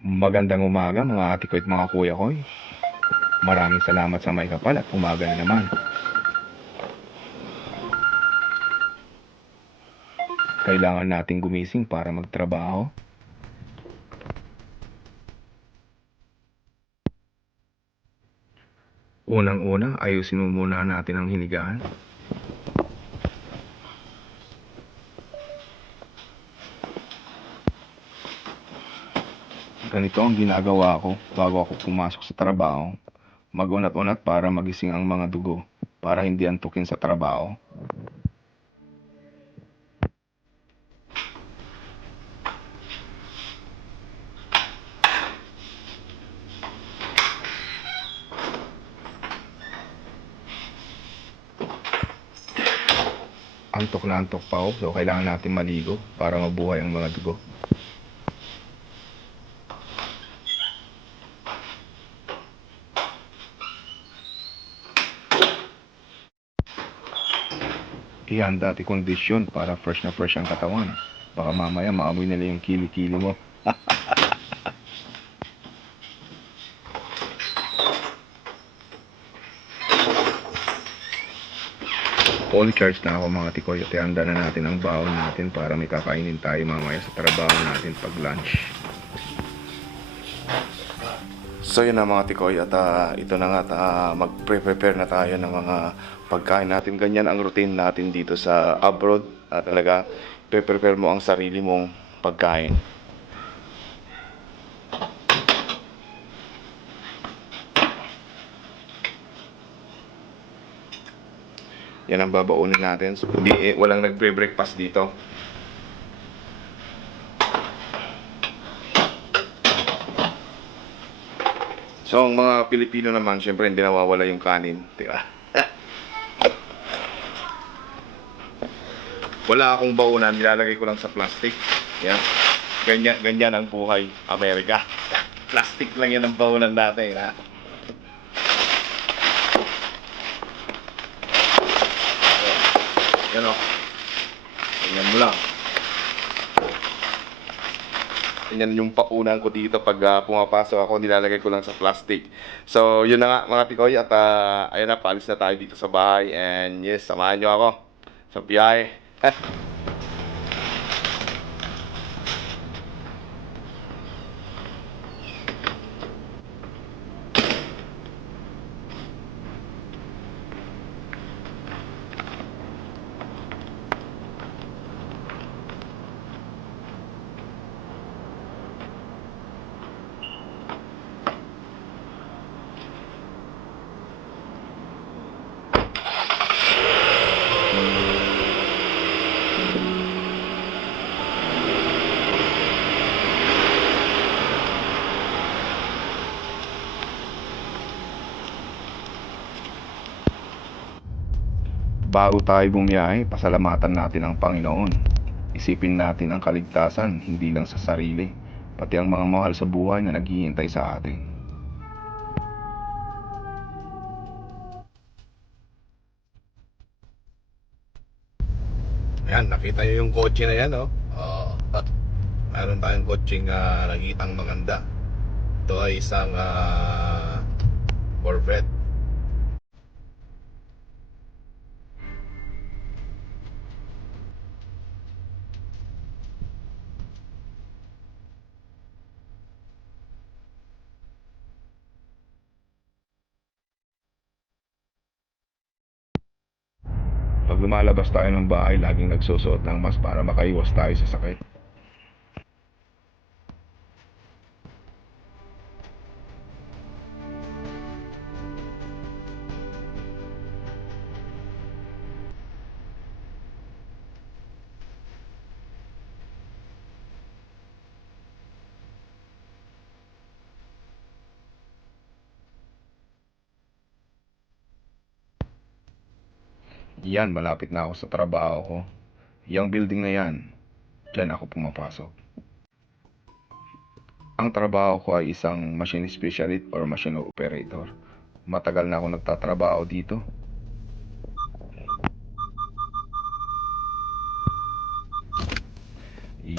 Magandang umaga mga ate ko at mga kuya ko. Maraming salamat sa may kapal at umaga na naman. Kailangan nating gumising para magtrabaho. Unang-una, ayusin mo muna natin ang hinigaan. Ganito ang ginagawa ko bago ako pumasok sa trabaho. Mag-unat-unat para magising ang mga dugo para hindi antukin sa trabaho. Antok na antok pa ako, so kailangan natin maligo para mabuhay ang mga dugo. Ihanda at ikondisyon para fresh na fresh ang katawan. Baka mamaya maamoy nila yung kili-kili mo. All charge na ako mga tikoy at ihanda na natin ang baon natin para may kakainin tayo mamaya sa trabaho natin pag lunch. So yun na mga tikoy at ito na nga at mag-prepare na tayo ng mga pagkain natin. Ganyan ang routine natin dito sa abroad at talaga prepare mo ang sarili mong pagkain. Yan ang babaunin natin. So, walang nagbre-breakfast dito. So, ang mga Pilipino naman, syempre hindi nawawala yung kanin, di ba? Wala akong baunan, nilalagay ko lang sa plastic. Yan. Ganyan ang buhay Amerika. Plastic lang yan ang baunan natin, ha? Yan o. Ganyan mo lang. Yan yung paunan ko dito pag pumapasok ako, nilalagay ko lang sa plastic. So, yun na nga mga tikoy at ayun na, paalis na tayo dito sa bahay. And yes, samahan nyo ako sa biyahe. Bago tayo bumiyahe, pasalamatan natin ang Panginoon. Isipin natin ang kaligtasan, hindi lang sa sarili, pati ang mga mahal sa buhay na naghihintay sa atin. Ayan, nakita nyo yung kotse na yan, oh. Meron tayong kotseng nakitang maganda. Ito ay isang Corvette. Pag lumalabas tayo ng bahay, laging nagsusuot ng mask para makaiwas tayo sa sakit. Yan, malapit na ako sa trabaho ko. Yung building na yan, dyan ako pumapasok. Ang trabaho ko ay isang machine specialist or machine operator. Matagal na ako nagtatrabaho dito.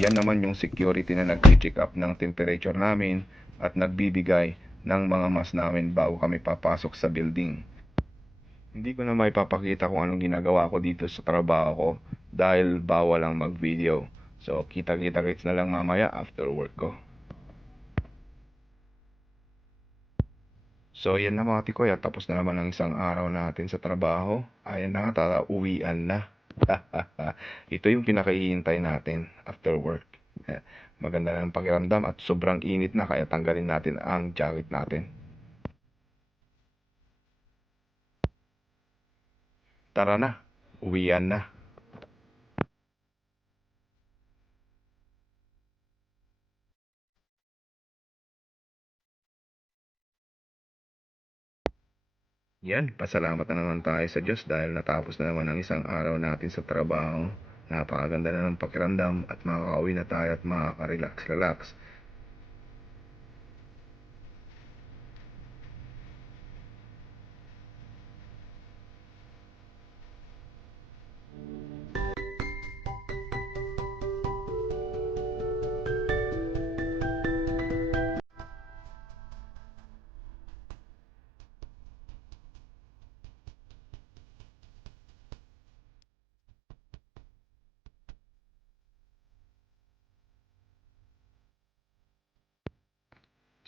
yan naman yung security na nag-check up ng temperature namin at nagbibigay ng mga mask namin bago kami papasok sa building. Hindi ko na maipapakita kung anong ginagawa ko dito sa trabaho ko dahil bawal lang mag-video. So kita-kits na lang mamaya after work ko. So yan na mga tikoy, at tapos na naman ang isang araw natin sa trabaho. Ayan na nga, uwian na. Ito yung pinakahihintay natin after work. Maganda na ang pakiramdam at sobrang init na, kaya tanggalin natin ang jacket natin. Tara na, uwian na. Yan, pasalamat na naman tayo sa Diyos dahil natapos na naman ang isang araw natin sa trabaho. Napakaganda na ng pakiramdam at makakauwi na tayo at makaka-relax.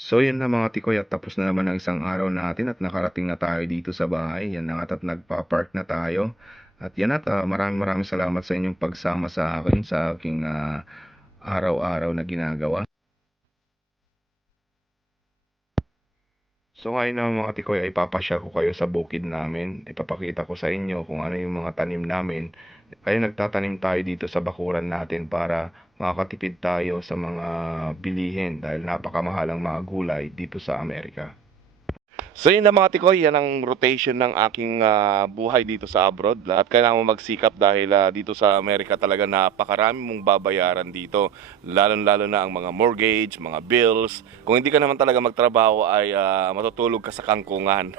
So yun na mga tikoy, at tapos na naman ang isang araw natin at nakarating na tayo dito sa bahay. Yan na at nagpa-park na tayo. At yan at maraming salamat sa inyong pagsama sa akin sa aking araw-araw na ginagawa. So ngayon na mga tikoy ay ipapasyal ko kayo sa bukid namin. Ipapakita ko sa inyo kung ano yung mga tanim namin. Kaya nagtatanim tayo dito sa bakuran natin para makakatipid tayo sa mga bilihin dahil napakamahal ang mga gulay dito sa Amerika. So yun na mga tikoy, yan ang rotation ng aking buhay dito sa abroad. At kailangan mo magsikap dahil dito sa Amerika talaga napakarami mong babayaran dito. Lalo na ang mga mortgage, mga bills. Kung hindi ka naman talaga magtrabaho ay matutulog ka sa kangkungan.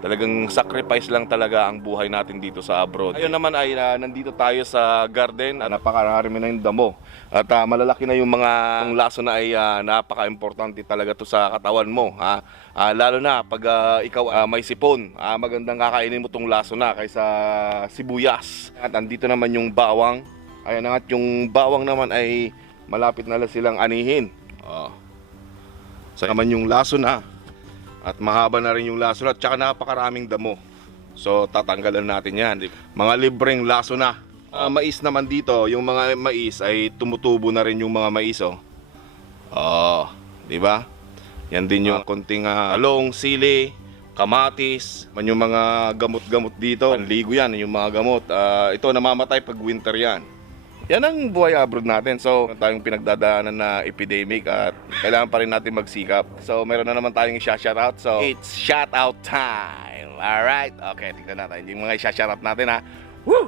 Talagang sacrifice lang talaga ang buhay natin dito sa abroad. Ayun naman ay nandito tayo sa garden. Napakarami na yung damo. At malalaki na yung mga laso na ay napaka-importante talaga to sa katawan mo. Lalo na pag ikaw may sipon, magandang kakainin mo tong laso na kaysa sibuyas. At andito naman yung bawang. Ayan na nga, yung bawang naman ay malapit na silang anihin. So naman yung laso na. At mahaba na rin yung laso na, at saka napakaraming damo. So tatanggalan natin yan. Mga libreng laso na. Mais naman dito, yung mga mais ay tumutubo na rin yung mga mais. Di ba? Yan din yung konting talong, sili, kamatis, man yung mga gamot-gamot dito. Panligo yan, yung mga gamot. Ito namamatay pag winter yan. Yan ang buhay abroad natin. So, tayong pinagdadaanan na epidemic at kailangan pa rin natin magsikap. So, meron na naman tayong i-shoutout. So, it's shoutout time. Alright? Okay, tingnan natin yung mga i-shoutout natin ha. Woo!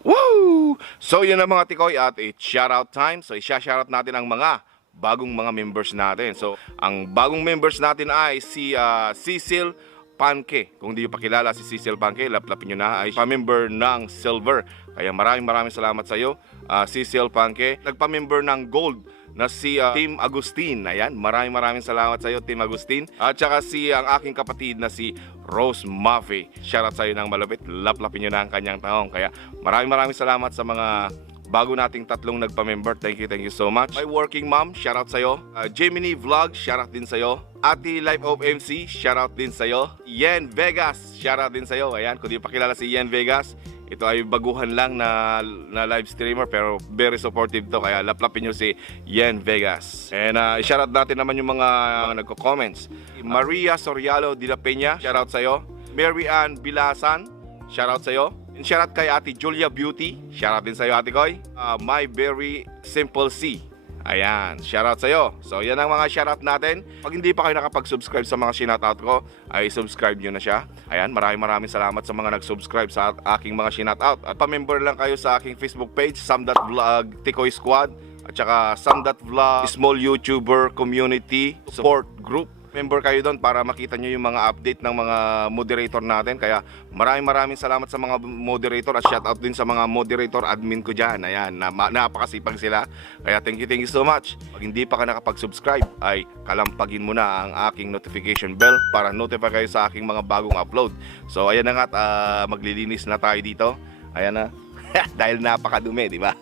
Woo! So, yun na mga tikoy at it's shoutout time. So, i-shoutout natin ang mga bagong mga members natin. So, ang bagong members natin ay si Cecil Panke. Kung di nyo pakilala si Cecil Panke, laplapin nyo na, ay pa-member ng Silver. Kaya maraming salamat sa iyo, Cecil Panke. Nagpa-member ng Gold na si Tim Agustin. Ayan, maraming salamat sa iyo, Tim Agustin. At saka ang aking kapatid na si Rose Maffei. Shoutout sa iyo ng malupit. Laplapin nyo na ang kanyang taong. Kaya maraming salamat sa mga bago nating tatlong nagpa-member. Thank you so much. My working mom, shoutout sa'yo. Gemini Vlog, shoutout din sa'yo. Ati Life of MC, shoutout din sa'yo. Yen Vegas, shoutout din sa'yo. Ayan, kung di pakilala si Yen Vegas, ito ay baguhan lang na live streamer pero very supportive to. Kaya laplapin nyo si Yen Vegas. And shoutout natin naman yung mga nagko-comments. Maria Sorialo de la Peña, shoutout sa'yo. Mary Ann Bilasan, shoutout sa'yo. And shoutout kay Ate Julia Beauty. Shoutout din sa'yo, Ate Koy. My Very Simple C. Ayan, shoutout sa'yo. So, yan ang mga shoutout natin. Pag hindi pa kayo nakapag-subscribe sa mga shoutout ko, ay subscribe nyo na siya. Ayan, maraming salamat sa mga nag-subscribe sa aking mga shoutout. At pa-member lang kayo sa aking Facebook page, Sam.Vlog Tikoy Squad. At saka Sam.Vlog Small YouTuber Community Support Group. Member kayo doon para makita nyo yung mga update ng mga moderator natin. Kaya maraming salamat sa mga moderator at shout out din sa mga moderator admin ko dyan. Ayan, napakasipag sila. Kaya thank you so much. Pag hindi pa ka nakapag-subscribe ay kalampagin mo na ang aking notification bell para notify kayo sa aking mga bagong upload. So ayan na nga, maglilinis na tayo dito. Ayan na. Dahil napakadumi, di ba?